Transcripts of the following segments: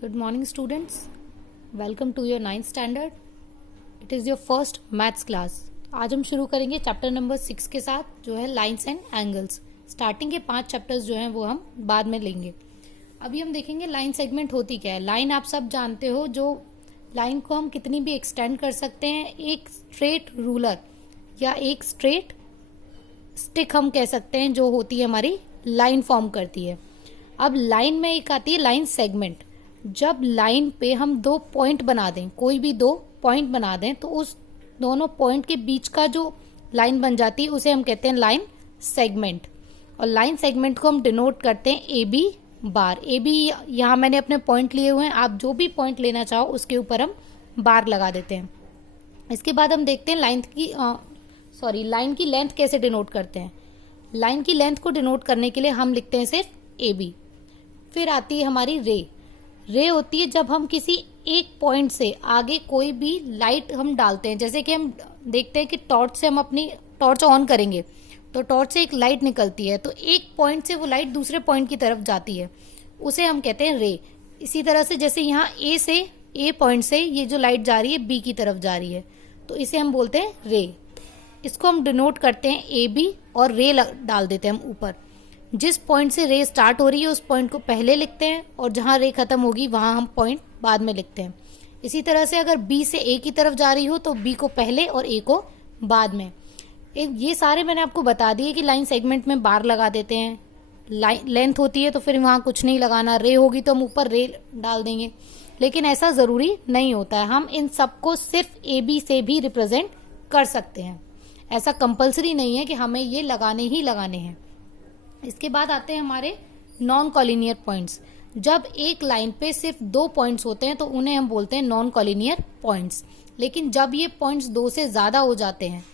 Good morning, students. Welcome to your 9th standard. It is your first maths class. आज हम शुरू करेंगे chapter number 6 के साथ, जो है लाइन्स एंड एंगल्स. स्टार्टिंग के 5 चैप्टर्स जो हैं वो हम बाद में लेंगे. अभी हम देखेंगे लाइन सेगमेंट होती क्या है. लाइन आप सब जानते हो, जो लाइन को हम कितनी भी एक्सटेंड कर सकते हैं. एक स्ट्रेट रूलर या एक स्ट्रेट स्टिक हम कह सकते हैं, जो होती है हमारी लाइन फॉर्म करती है. अब लाइन में एक आती है लाइन सेगमेंट. जब लाइन पे हम 2 पॉइंट बना दें, कोई भी 2 पॉइंट बना दें, तो उस दोनों पॉइंट के बीच का जो लाइन बन जाती है उसे हम कहते हैं लाइन सेगमेंट. और लाइन सेगमेंट को हम डिनोट करते हैं A B bar. A B यहाँ मैंने अपने पॉइंट लिए हुए हैं, आप जो भी पॉइंट लेना चाहो उसके ऊपर हम बार लगा देते हैं. इसके बाद हम देखते हैं लाइन की लेंथ कैसे डिनोट करते हैं. लाइन की लेंथ को डिनोट करने के लिए हम लिखते हैं सिर्फ ए बी. फिर आती है हमारी रे होती है जब हम किसी एक पॉइंट से आगे कोई भी लाइट हम डालते हैं. जैसे कि हम देखते हैं कि टॉर्च से हम अपनी टॉर्च ऑन करेंगे तो टॉर्च से एक लाइट निकलती है, तो एक पॉइंट से वो लाइट दूसरे पॉइंट की तरफ जाती है, उसे हम कहते हैं रे. इसी तरह से जैसे यहाँ ए पॉइंट से ये जो लाइट जा रही है बी की तरफ जा रही है, तो इसे हम बोलते हैं रे. इसको हम डिनोट करते हैं ए बी और रे डाल देते हैं हम ऊपर. जिस पॉइंट से रे स्टार्ट हो रही है उस पॉइंट को पहले लिखते हैं, और जहां रे खत्म होगी वहां हम पॉइंट बाद में लिखते हैं. इसी तरह से अगर बी से ए की तरफ जा रही हो तो बी को पहले और ए को बाद में. ये सारे मैंने आपको बता दिए कि लाइन सेगमेंट में बार लगा देते हैं. लेंथ होती है तो फिर वहां कुछ नहीं लगाना. रे होगी तो हम ऊपर रे डाल देंगे, लेकिन ऐसा जरूरी नहीं होता है. हम इन सबको सिर्फ ए बी से भी रिप्रेजेंट कर सकते हैं. ऐसा कंपल्सरी नहीं है कि हमें ये लगाने ही लगाने हैं. इसके बाद आते हैं हमारे नॉन कॉलिनियर पॉइंट्स. जब एक लाइन पे सिर्फ 2 पॉइंट्स होते हैं तो उन्हें हम बोलते हैं नॉन कॉलिनियर पॉइंट्स. लेकिन जब ये पॉइंट्स 2 से ज्यादा हो जाते हैं,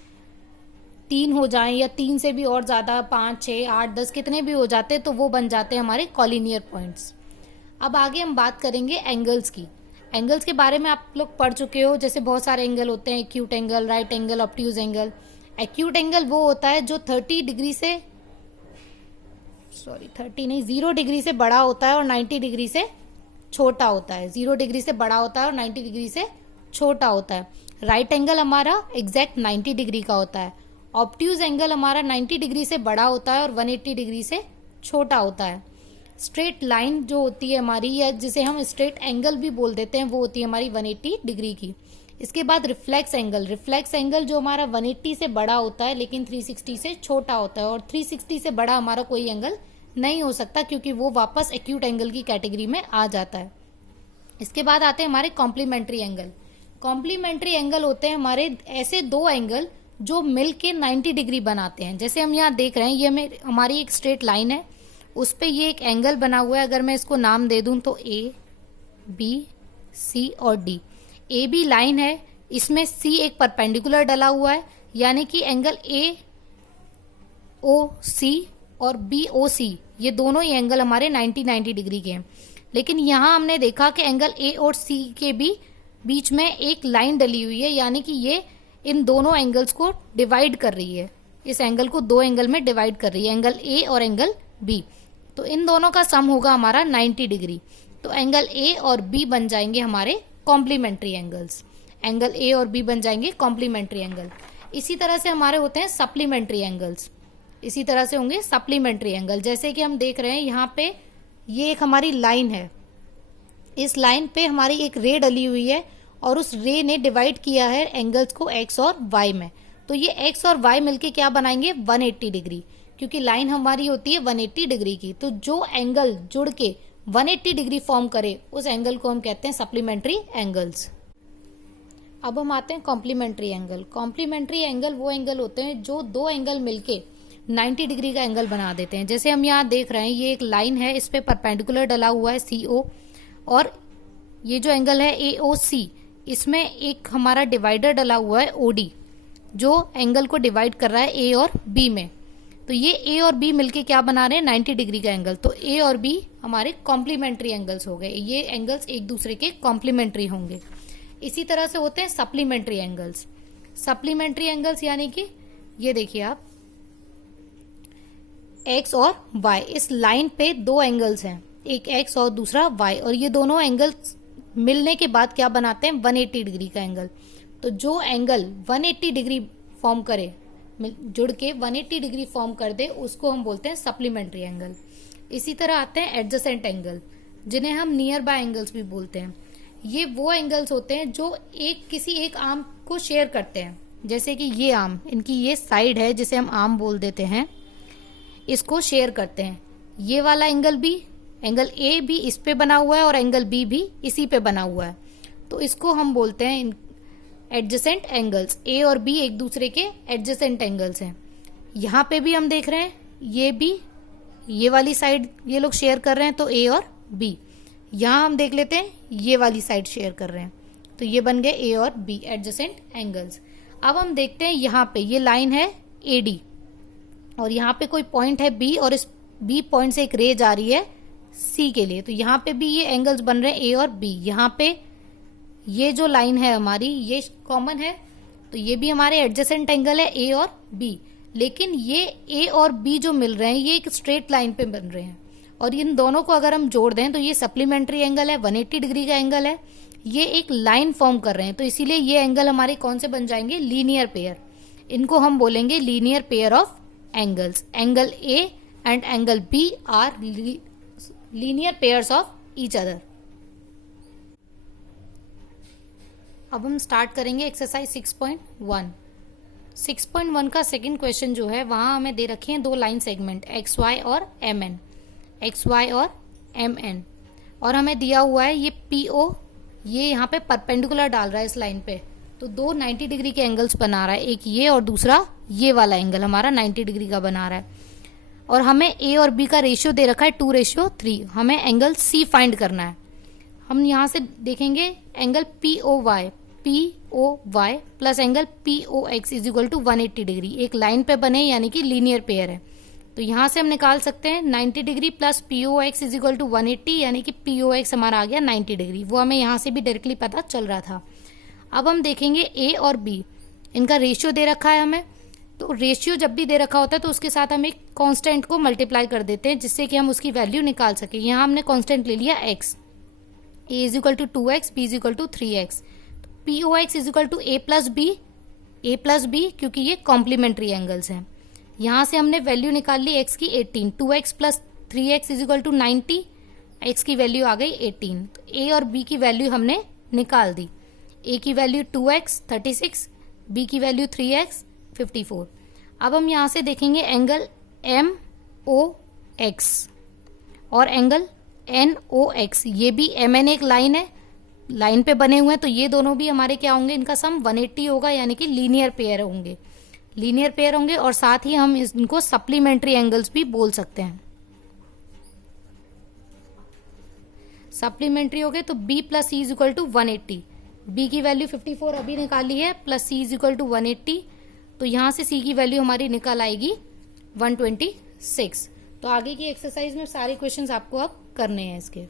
3 हो जाएं या 3 से भी और ज्यादा, 5, 6, 8, 10 कितने भी हो जाते हैं, तो वो बन जाते हैं हमारे कॉलिनियर पॉइंट्स. अब आगे हम बात करेंगे एंगल्स की. एंगल्स के बारे में आप लोग पढ़ चुके हो. जैसे बहुत सारे एंगल होते हैं, acute angle, right angle, obtuse angle. Acute angle वो होता है जो 0 डिग्री से बड़ा होता है और 90 डिग्री से छोटा होता है. 0 डिग्री से बड़ा होता है और 90 डिग्री से छोटा होता है. राइट एंगल हमारा एग्जैक्ट 90 डिग्री का होता है. ऑब्ट्यूज एंगल हमारा 90 डिग्री से बड़ा होता है और 180 डिग्री से छोटा होता है. स्ट्रेट लाइन जो होती है हमारी, या जिसे हम स्ट्रेट एंगल भी बोल देते हैं, वो होती है हमारी 180 डिग्री की. इसके बाद रिफ्लेक्स एंगल जो हमारा 180 से बड़ा होता है लेकिन 360 से छोटा होता है. और 360 से बड़ा हमारा कोई एंगल नहीं हो सकता, क्योंकि वो वापस एक्यूट एंगल की कैटेगरी में आ जाता है. इसके बाद आते हैं हमारे कॉम्प्लीमेंट्री एंगल. कॉम्प्लीमेंट्री एंगल होते हैं हमारे ऐसे 2 एंगल जो मिलके 90 डिग्री बनाते हैं. जैसे हम यहाँ देख रहे हैं, ये हमारी एक स्ट्रेट लाइन है, उस पे ये एक एंगल बना हुआ है. अगर मैं इसको नाम दे दूं तो ए बी सी और डी. ए बी लाइन है, इसमें सी एक परपेंडिकुलर डला हुआ है, यानी कि एंगल ए ओ सी और बी ओ सी, ये दोनों ही एंगल हमारे 90 डिग्री के हैं. लेकिन यहां हमने देखा कि एंगल ए और सी के भी बीच में एक लाइन डली हुई है, यानी कि ये इन दोनों एंगल्स को डिवाइड कर रही है. इस एंगल को 2 एंगल में डिवाइड कर रही है, एंगल ए और एंगल बी. तो इन दोनों का सम होगा हमारा 90 डिग्री. तो एंगल ए और बी बन जाएंगे हमारे कॉम्प्लीमेंट्री एंगल्स. एंगल ए और बी बन जाएंगे कॉम्प्लीमेंट्री एंगल. इसी तरह से हमारे होते हैं सप्लीमेंट्री एंगल्स. इसी तरह से होंगे सप्लीमेंट्री एंगल. जैसे कि हम देख रहे हैं यहाँ पे, ये एक हमारी लाइन है, इस लाइन पे हमारी एक रे डली हुई है और उस रे ने डिवाइड किया है एंगल्स को एक्स और वाई में. तो ये एक्स और वाई मिलके क्या बनाएंगे, 180 डिग्री. क्योंकि लाइन हमारी होती है 180 डिग्री की, तो जो एंगल जुड़ के 180 डिग्री फॉर्म करे उस एंगल को हम कहते हैं सप्लीमेंट्री एंगल्स. अब हम आते हैं कॉम्प्लीमेंट्री एंगल. कॉम्प्लीमेंट्री एंगल वो एंगल होते हैं जो 2 एंगल मिलके 90 डिग्री का एंगल बना देते हैं. जैसे हम यहाँ देख रहे हैं, ये एक लाइन है, इस पे परपेंडिकुलर डला हुआ है CO, और ये जो एंगल है AOC, इसमें एक हमारा डिवाइडर डला हुआ है OD, जो एंगल को डिवाइड कर रहा है A और B में. तो ये A और B मिलके क्या बना रहे हैं, 90 डिग्री का एंगल. तो A और B हमारे कॉम्प्लीमेंट्री एंगल्स हो गए. ये एंगल्स एक दूसरे के कॉम्प्लीमेंट्री होंगे. इसी तरह से होते हैं सप्लीमेंट्री एंगल्स. सप्लीमेंट्री एंगल्स यानी कि ये देखिए आप, एक्स और वाई, इस लाइन पे 2 एंगल्स हैं, एक x और दूसरा y, और ये दोनों एंगल्स मिलने के बाद क्या बनाते हैं, 180 डिग्री का एंगल। तो जो एंगल 180 डिग्री फॉर्म करे, जुड़ के 180 डिग्री फॉर्म कर दे, उसको हम बोलते हैं सप्लीमेंट्री एंगल। इसी तरह आते हैं एडजेसेंट एंगल, जिन्हें हम नियर बाय एंगल्स भी बोलते हैं। ये वो एंगल्स होते हैं जो किसी एक आर्म को शेयर करते हैं। जैसे कि ये आर्म, इनकी ये साइड है जिसे हम आर्म बोल देते हैं, इसको शेयर करते हैं। ये वाला एंगल भी, एंगल ए भी इस पे बना हुआ है और एंगल बी भी इसी पे बना हुआ है। तो इसको हम बोलते हैं एडजेसेंट एंगल्स। ए और बी एक दूसरे के एडजेसेंट एंगल्स हैं। यहाँ पे भी हम देख रहे हैं, ये भी, ये वाली साइड ये लोग शेयर कर रहे हैं, तो ए और बी। यहाँ हम देख लेते हैं, ये वाली साइड शेयर कर रहे हैं, तो ये बन गए ए और बी, एडजेसेंट एंगल्स। अब हम देखते हैं यहाँ पे ये लाइन है एडी, और यहाँ पे कोई पॉइंट है बी, और इस बी पॉइंट से एक रे जा रही है सी के लिए। तो यहाँ पे भी ये एंगल्स बन रहे हैं ए और बी। यहाँ पे ये जो लाइन है हमारी, ये कॉमन है, तो ये भी हमारे एडजेसेंट एंगल है ए और बी। लेकिन ये ए और बी जो मिल रहे हैं, ये एक स्ट्रेट लाइन पे बन रहे हैं, और इन दोनों को अगर हम जोड़ दें तो ये सप्लीमेंट्री एंगल है, 180 डिग्री का एंगल है। ये एक लाइन फॉर्म कर रहे हैं, तो इसीलिए ये एंगल हमारे कौन से बन जाएंगे, लीनियर पेयर। इनको हम बोलेंगे linear pair of angles. Angle a and angle b are linear pairs of each other. अब हम स्टार्ट करेंगे एक्सरसाइज 6.1। 6.1 का सेकंड क्वेश्चन जो है, वहां हमें दे रखे हैं दो लाइन सेगमेंट एक्स वाई और एम एन, एक्स वाई और एम एन, और हमें दिया हुआ है ये पी ओ, ये यहाँ पे परपेंडिकुलर डाल रहा है इस लाइन पे, तो दो 90 डिग्री के एंगल्स बना रहा है, एक ये और दूसरा ये वाला एंगल हमारा 90 डिग्री का बना रहा है। और हमें ए और बी का रेशियो दे रखा है 2:3। हमें एंगल सी फाइंड करना है। हम यहाँ से देखेंगे angle p o y plus angle p o x is equal to 180 degree, एक लाइन पे बने यानी कि लीनियर पेयर है। तो यहाँ से हम निकाल सकते हैं 90 degree plus p o x is equal to 180, यानी कि पी ओ एक्स हमारा आ गया 90 डिग्री। वो हमें यहाँ से भी डायरेक्टली पता चल रहा था। अब हम देखेंगे ए और बी, इनका रेशियो दे रखा है हमें। तो रेशियो जब भी दे रखा होता है तो उसके साथ हम एक कांस्टेंट को मल्टीप्लाई कर देते हैं, जिससे कि हम उसकी वैल्यू निकाल सके। यहाँ हमने कांस्टेंट ले लिया x, a is equal to 2x, b is equal to 3x। P o x is equal to a plus b, क्योंकि ये कॉम्प्लीमेंट्री एंगल्स हैं। यहाँ से हमने वैल्यू निकाल ली x की 18, 2x plus 3x is equal to 90, x की value आ गई 18। तो a और b की वैल्यू हमने निकाल दी। a की वैल्यू 2x 36, b की वैल्यू 3x 54। अब हम यहाँ से देखेंगे एंगल एम ओ एक्स और एंगल एन ओ एक्स, ये भी एम एन एक लाइन है, लाइन पे बने हुए हैं, तो ये दोनों भी हमारे क्या होंगे, इनका सम 180 होगा, यानी कि लीनियर पेयर होंगे, लीनियर पेयर होंगे। और साथ ही हम इनको सप्लीमेंट्री एंगल्स भी बोल सकते हैं। सप्लीमेंट्री हो गए तो b plus c is equal to 180, b की वैल्यू 54 अभी निकाली है, plus c is equal to 180, तो यहां से c की वैल्यू हमारी निकल आएगी 126। तो आगे की एक्सरसाइज में सारे क्वेश्चंस आपको अब करने हैं इसके।